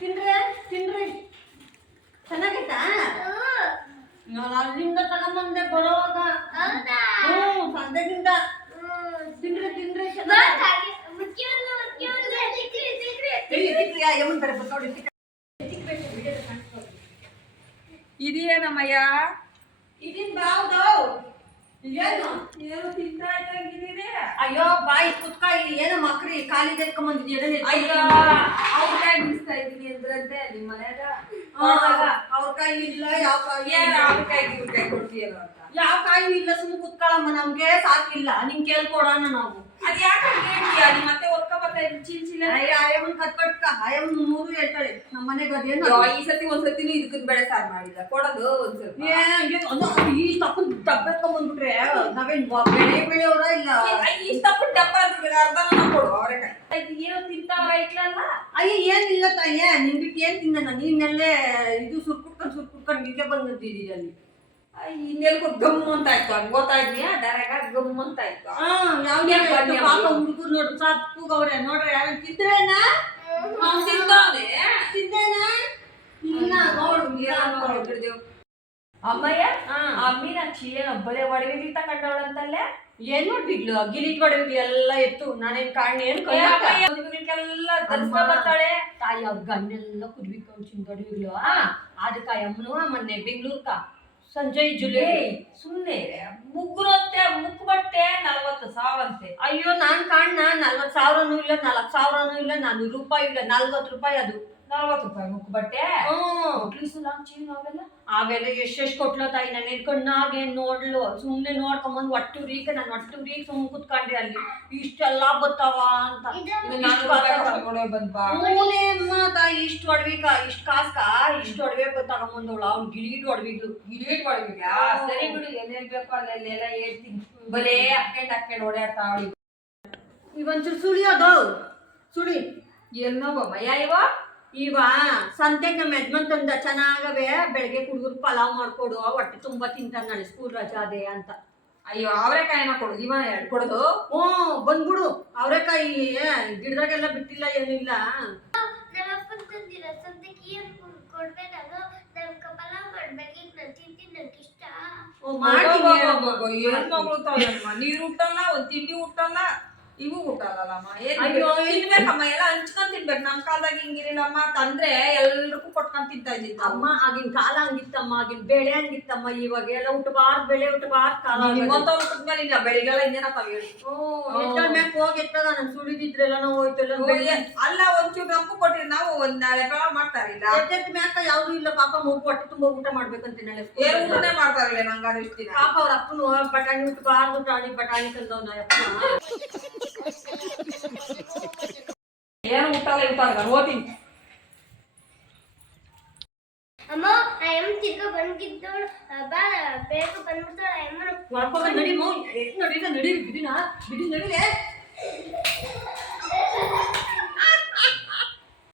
ತಿನ್ರಿ ತಿನ್ರಿ ಚೆನ್ನಾಗೈತಾ ನಾನು ಅಲ್ಲಿಂದ ತಗೊಂಬಂದೆ ಬರೋವಾಗ ಸಂತೆದಿಂದ ತಿನ್ರಿ ತಿನ್ರಿ ಇದೇನಮ್ಮಯ್ಯ ಇದೀನ್ ಬಾವ್ದವ್ ಏನು ಏನು ತಿಂತಾ ಇದ್ದಂಗಿದ್ದೀರಿ ಅಯ್ಯೋ ಬಾಯಿ ಕುತ್ಕ ಇಲ್ಲಿ ಏನೋ ಮಕ್ರಿ ಖಾಲಿ ತೆಕ್ಕೊಂಬಂದಿದ್ದೀರ ಅಯ್ಯೋ ಅವ್ಕಾಯಿ ಬಿಡಿಸ್ತಾ ಇದ್ದೀನಿ ಅಂದ್ರಂತೆ ನಿಮ್ಮ ಮನ್ಯಾಗ ಅವ್ರ ಕೈ ಇಲ್ಲ ಯಾವ ಕಾಯಿ ಅವ್ಕಾಯಿ ಕೊಡ್ತೀಯಲ್ಲ ಅಂತ ಯಾವ ಕಾಯಿ ಇಲ್ಲ ಸುಮ್ಮನೆ ಕುತ್ಕೊಳ್ಳಮ್ಮ ನಮ್ಗೆ ಸಾಕಿಲ್ಲ ನಿಂಗೆ ಕೇಳ್ಕೊಡೋಣ ನಾವು ಅದ್ ಯಾಕೆ ಹೇಳ್ತೀಯ ನೀ ಮತ್ತೆ ಒಕ್ಕ ಬರ್ತಾ ಚೀಲ ಅಯ್ಯಮ್ಮನ್ ಕಟ್ಕಟ್ಕ ಅಯ್ಯಮ್ಮನ್ ಮೂರು ಹೇಳ್ತಾಳೆ ನಮ್ಮ ಮನೆಗೆ ಅದೇನು ಈ ಸತಿ ಒಂದ್ಸತಿನೂ ಇದಕ್ಕನ್ ಬೇಳೆ ಸಾರು ಮಾಡಿಲ್ಲ ಕೊಡೋದು ಒಂದ್ಸತಿ ಈ ತಪ್ಪನ್ ಡಬ್ಬ ಎತ್ಕೊಂಡ್ಬಂದ್ಬಿಟ್ರೆ ನಾವೇನ್ ಬೆಳೆ ಬೆಳೆಯವರ ಇಲ್ಲ ಇಷ್ಟಪಟ್ಟು ಡಬ್ಬ ಅರ್ಧನ ಕೊಡು ಅವರೆಕಾಯಿ ಏನೋ ತಿಂತಾವ್ರ ಇಟ್ಲಲ್ಲ ಅಯ್ಯ ಏನಿಲ್ಲ ತಾಯಿಯೇ ನಿನ್ ಬಿಟ್ಟು ಏನ್ ತಿನ್ನ ನೀನೆಲ್ಲೇ ಇದು ಸುರ್ಕುಟ್ಕೊಂಡು ಹೀಗೆ ಬಂದಿದ್ದೀರಿ ಅಲ್ಲಿ ಇನ್ನೆಲ್ಕೋ ಗಮ್ ಅಂತ ಆಯ್ತು ಹಂಗ ಗೊತ್ತಾಯ್ತು ಡೈರೆಕ್ಟ್ ಆಗಿ ಗಮ್ ಅಂತ ಆಯ್ತು ಪಾಪ ಹುಡುಗರು ನೋಡ್ರಿ ಸಾಪ್ಪುಗವ್ರೆ ನೋಡ್ರಿ ಯಾರು ತಿಂದ್ರೇನಾ ತಿಂತಾವ್ನೆ ತಿಂದೇನಾ ಇಲ್ಲ ನೋಡು ಅಮ್ಮಯ್ಯ ಆ ಮೀನಾಕ್ಷಿ ಏನೋ ಬರೇ ಒಡವೆಗಳು ತಕೊಂಡವಳಂತಲ್ಲೇ ಏನ್ ನೋಡ್ಬಿಡ್ಲು ಗಿಲಿಟ್ ಒಡವೆಗಳು ಎಲ್ಲ ಎತ್ತು ನಾನೇನ್ ಕಾರಣ ಏನ್ ಎಲ್ಲ ಧರಿಸ್ಕೊ ಬರ್ತಾಳೆ ತಾಯಿ ಅವ್ರ ಗಣ್ಣೆಲ್ಲ ಕುದ್ಬಿಟ್ಟು ಚಿಂತೊಡವಿಗಳು ಅದಕ್ಕ ಅಮ್ಮನು ಮೊನ್ನೆ ಬೆಂಗ್ಳೂರ್ಕ ಸಂಜಯ್ ಜುಲೇ ಸುಮ್ನೆ ಮುಗ್ಗುರತ್ತೆ ಮುಕ್ ಬಟ್ಟೆ 40,000 ಅಂತೆ ಅಯ್ಯೋ ನಾನ್ ಕಾಣ್ಣ 40,000 ಇಲ್ಲ 4,000 ಇಲ್ಲ 400 ರೂಪಾಯಿ ಇಲ್ಲ 40 ರೂಪಾಯಿ ಅದು 40 ರೂಪಾಯಿ ಮುಕ್ ಬಟ್ಟೆ ಅವೆಲ್ಲ ಎಷ್ಟೆಷ್ಟು ಕೊಟ್ಲ ತಾಯಿ ನಾನು ಕಣ್ಣಾಗೆ ನೋಡ್ಲು ಸುಮ್ನೆ ನೋಡ್ಕೊಂಬಂದ್ ಒಟ್ಟೂರಿಗೆ ನಾನು ಒಟ್ಟೂರಿಗೆ ಸುಮ್ ಕುತ್ಕೊಂಡ್ರಿ ಅಲ್ಲಿ ಇಷ್ಟೆಲ್ಲ ಬರ್ತಾವ ಅಂತ ತಾಯಿ ಇಷ್ಟ ಒಡವಿಕ ಇಷ್ಟ ಕಾಸ್ಕ ಇಷ್ಟ ಒಡವೆ ತಗೊಂಬಂದವಳು ಅವ್ನು ಗಿಲಿಟ್ ಒಡವಿಗಳು ಸರಿ ಬಿಡು ಎಲ್ಲೆಲ್ ಬೇಕು ಅಲ್ಲೆಲ್ಲ ಹೇಳ್ತೀನಿ ಬರೇ ಹಾಕೊಂಡ್ ಓಡಾಡ್ತಾವಳಿ ಇವಂಚೂರು ಸುಳಿಯೋದವ್ ಸುಳಿ ಎಲ್ಲೋಗಮ್ಮಯ್ಯ ಇವ ಸಂತೆಗೆ ನಮ್ಮ ಯಜಮಾನ್ ತಂದ ಚೆನ್ನಾಗವೆ ಬೆಳಗ್ಗೆ ಹುಡುಗರು ಪಲಾವ್ ಮಾಡ್ಕೊಡು ಹೊಟ್ಟೆ ತುಂಬಾ ತಿಂತಾರ ನಾಳೆ ಸ್ಕೂಲ್ ರಜಾ ಅದೇ ಅಂತ ಅಯ್ಯೋ ಅವರೆಕಾಯಿನ ಕೊಡು ಇವನ ಕೊಡೋದು ಬಂದ್ಬಿಡು ಅವರೆಕಾಯಿ ಗಿಡದಾಗೆಲ್ಲ ಬಿಟ್ಟಿಲ್ಲ ಏನಿಲ್ಲ ನೀರು ಹುಟ್ಟಲ್ಲ ಒಂದ್ ತಿಂಡಿ ಹುಟ್ಟಲ್ಲ ಇವು ಹುಟ್ಟಲ್ಲಮ್ಮ ತಿನ್ಬೇಕಮ್ಮ ಎಲ್ಲ ಹಂಚ್ಕೊಂಡ್ ತಿನ್ಬೇಕು ನಮ್ ಕಾಲದಾಗ ಹಿಂಗಿರಲ್ಲಮ್ಮ ತಂದ್ರೆ ಎಲ್ರಿಗೂ ಕೊಟ್ಕೊಂಡ್ ತಿಂತಾ ಇದ್ದಿತ್ತು ಅಮ್ಮ ಆಗಿನ ಕಾಲ ಹಂಗಿತ್ತಮ್ಮ ಆಗಿನ ಬೆಳೆ ಹಂಗಿತ್ತಮ್ಮ ಇವಾಗ ಎಲ್ಲ ಹುಟ್ಟಬಾರ್ದು ಬೆಳೆ ಹುಟ್ಟಬಾರ್ದು ಕಾಲ ಹುಟ್ಟಿದ್ಮೇಲೆ ಇಲ್ಲ ಬೆಳಿಗ್ಗೆಲ್ಲ ಇನ್ನೇನಪ್ಪ ಹೇಳಿ ಮ್ಯಾಕ್ ಹೋಗಿ ಎತ್ತಾಗ ನಾನು ಸುಳಿದಿದ್ರೆಲ್ಲ ನಾವು ಹೋಯ್ತಲ್ಲ ಅಲ್ಲ ಒಂಚೂರು ನಮಗೂ ಕೊಟ್ಟಿರಿ ನಾವು ಒಂದ್ ನಾಳೆ ಬೆಳ ಮಾಡ್ತಾರಿಲ್ಲ ಎದ್ದೆತ್ ಮ್ಯಾಕ ಯಾವ್ದು ಇಲ್ಲ ಪಾಪ ಮಗು ಹೊಟ್ಟೆ ತುಂಬಾ ಊಟ ಮಾಡ್ಬೇಕಂತ ನಾಳೆ ಏನು ಊಟನೇ ಮಾಡ್ತಾರಿಲ್ಲ ನಂಗಾದ್ರೆ ಇಷ್ಟ ದಿನ ಪಾಪ ಅವ್ರ ಅಪ್ಪನು ಬಟಾಣಿ ಹುಟ್ಟಬಾರ್ದು ಬಟಾಣಿ ತಂದವ್ ಅಪ್ಪ ಏನು ಊಟಲ್ಲ ಇರ್ತಾರ ಓದ್ತೀನಿ ಅಮ್ಮ ಅಯ್ಯಮ್ಮ ತಿರ್ಗ ಬಂದಿದ್ದವಳು ಬಾ ಬೇಗ ಬಂದ್ಬಿಡ್ತಾಳೆ ಅಮ್ಮನ ಮಾಡ್ಕೊಂಡ ನಡಿ ನಡಿ ಬಿಡಿನ ಬಿಡಿ ನಡಿಲೆ